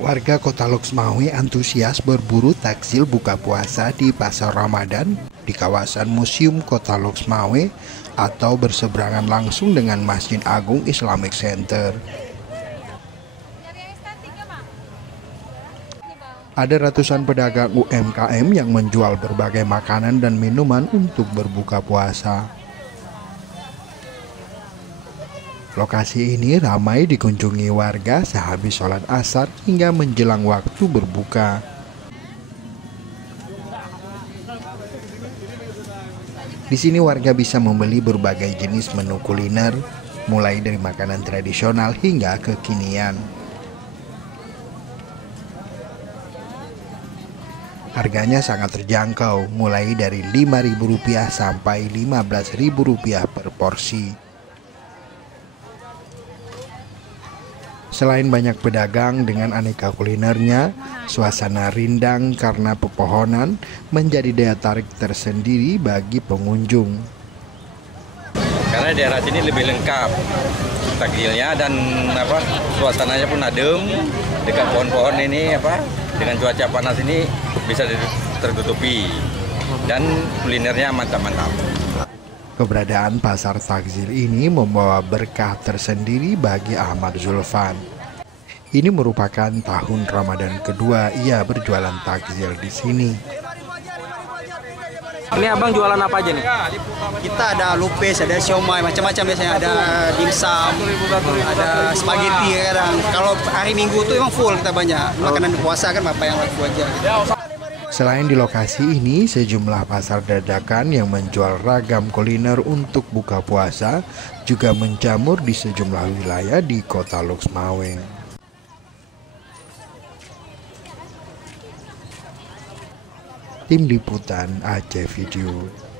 Warga Kota Loksmawe antusias berburu takjil buka puasa di Pasar Ramadan di kawasan Museum Kota Loksmawe atau berseberangan langsung dengan Masjid Agung Islamic Center. Ada ratusan pedagang UMKM yang menjual berbagai makanan dan minuman untuk berbuka puasa. Lokasi ini ramai dikunjungi warga sehabis sholat asar hingga menjelang waktu berbuka. Di sini warga bisa membeli berbagai jenis menu kuliner, mulai dari makanan tradisional hingga kekinian. Harganya sangat terjangkau, mulai dari Rp5.000 sampai Rp15.000 per porsi. Selain banyak pedagang dengan aneka kulinernya, suasana rindang karena pepohonan menjadi daya tarik tersendiri bagi pengunjung. Karena daerah sini lebih lengkap takjilnya dan suasananya pun adem, dekat pohon-pohon ini dengan cuaca panas ini bisa tertutupi dan kulinernya mantap-mantap. Keberadaan pasar takjil ini membawa berkah tersendiri bagi Ahmad Zulfan. Ini merupakan tahun Ramadan kedua ia berjualan takjil di sini. Ini abang jualan apa aja nih? Kita ada lupis, ada siomay, macam-macam biasanya. Ada dimsum, ada spaghetti kadang. Kalau hari Minggu tuh emang full kita banyak. Makanan puasa kan apa yang laku aja. Selain di lokasi ini, sejumlah pasar dadakan yang menjual ragam kuliner untuk buka puasa juga menjamur di sejumlah wilayah di Kota Loksmawe. Tim Liputan Aceh Video.